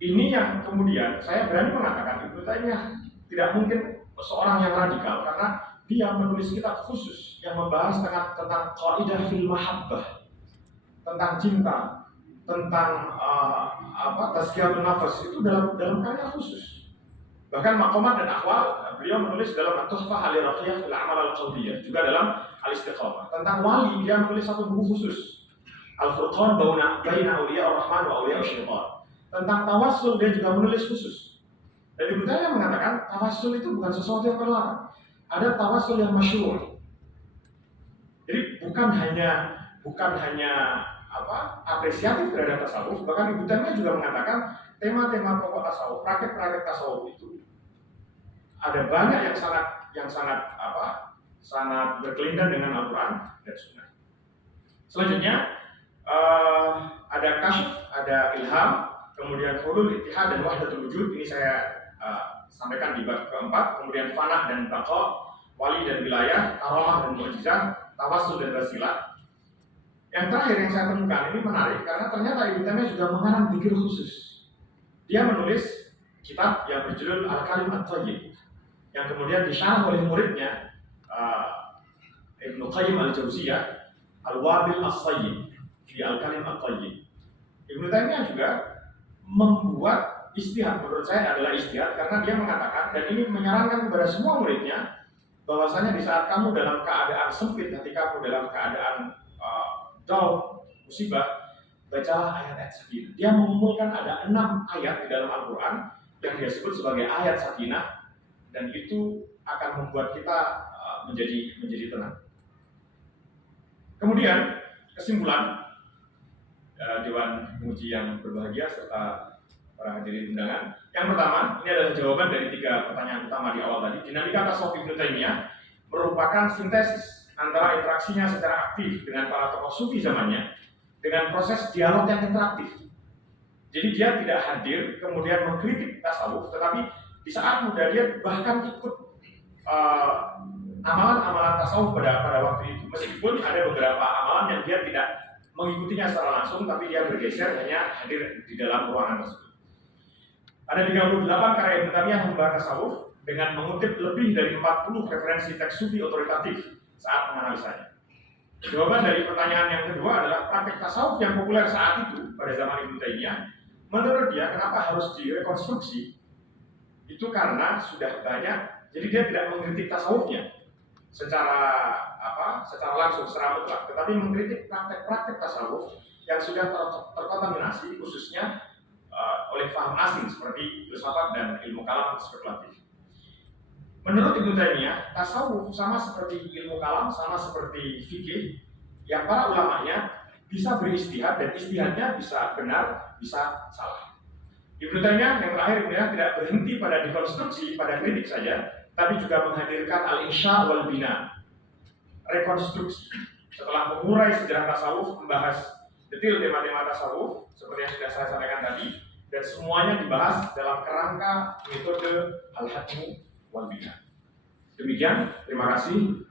Ini yang kemudian saya berani mengatakan Ibnu Taimiyah tidak mungkin seorang yang radikal karena dia menulis kitab khusus yang membahas tentang qaidah fil mahabbah, tentang cinta, tentang tazkiyatun nafas itu dalam karya khusus. Bahkan maqamat dan akhwal beliau menulis dalam At-Tuhfah al-Iraqiyah fil A'mal al-Qalbiyah, juga dalam Al-Istiqamah. Tentang wali dia menulis satu buku khusus, Al-Furqan baina awliya ar-Rahman wa awliya asy-syaitan. Tentang tawassul dia juga menulis khusus. Dan Ibnu Taimiyah mengatakan tawassul itu bukan sesuatu yang terlarang. Ada tawassul yang masyhur. Jadi bukan hanya apresiatif terhadap tasawuf, bahkan Ibnu Taimiyah juga mengatakan tema-tema pokok tasawuf, praktek-praktek tasawuf itu ada banyak yang sangat berkelindan dengan Al-Quran dan Sunnah. Selanjutnya ada kasyf, ada ilham, kemudian hulul, ittihad dan wahdatul wujud. Ini saya sampaikan di bab keempat. Kemudian fana dan baqa, wali dan wilayah, karamah dan mukjizat, tawassul dan wasilah. Yang terakhir yang saya temukan ini menarik karena ternyata Ibnu Taimiyah juga mengarang dzikir khusus. Dia menulis kitab yang berjudul Al-Kalim At-Thayyib yang kemudian disyarah oleh muridnya Ibnu Qayyim Al-Jauziyah, Al-Wabil As-Sayyib di Al-Kalim At-Thayyib. Ibnu Taimiyah juga membuat ijtihad, menurut saya adalah ijtihad karena dia mengatakan dan ini menyarankan kepada semua muridnya bahwasanya di saat kamu dalam keadaan sempit, ketika kamu dalam keadaan down, musibah, bacalah ayat-ayat sakinah. Dia mengumpulkan ada 6 ayat di dalam Al-Quran yang dia sebut sebagai ayat sakinah dan itu akan membuat kita menjadi tenang. Kemudian kesimpulan Dewan Penguji yang berbahagia serta para hadirin undangan. Yang pertama, ini adalah jawaban dari 3 pertanyaan utama di awal tadi. Dinamika tasawuf Ibnu Taimiyah merupakan sintesis antara interaksinya secara aktif dengan para tokoh sufi zamannya dengan proses dialog yang interaktif. Jadi dia tidak hadir kemudian mengkritik tasawuf, tetapi di saat muda dia bahkan ikut amalan-amalan tasawuf pada waktu itu. Meskipun ada beberapa amalan yang dia tidak mengikutinya secara langsung, tapi dia bergeser hanya hadir di dalam ruangan tersebut. Ada 38 karya Ibnu Taimiyah membahas tasawuf dengan mengutip lebih dari 40 referensi teks sufi otoritatif saat menganalisanya. Jawaban dari pertanyaan yang kedua adalah praktek tasawuf yang populer saat itu pada zaman Ibnu Taimiyah, menurut dia kenapa harus direkonstruksi? Itu karena sudah banyak, jadi dia tidak mengkritik tasawufnya secara langsung, secara mutlak, tetapi mengkritik praktek-praktek tasawuf yang sudah terkontaminasi khususnya oleh paham asing seperti filsafat dan ilmu kalam spekulatif. Menurut Ibnu Taimiyah, tasawuf sama seperti ilmu kalam, sama seperti fikih, yang para ulamanya bisa beristihad dan istihadnya bisa benar, bisa salah. Ibnu Taimiyah yang terakhir tidak berhenti pada dekonstruksi, pada kritik saja, tapi juga menghadirkan al-insya wal bina, rekonstruksi. Setelah mengurai sejarah tasawuf, membahas detail tema-tema tasawuf seperti yang sudah saya sampaikan tadi, dan semuanya dibahas dalam kerangka metode al-hadmu wal bina. Demikian, terima kasih.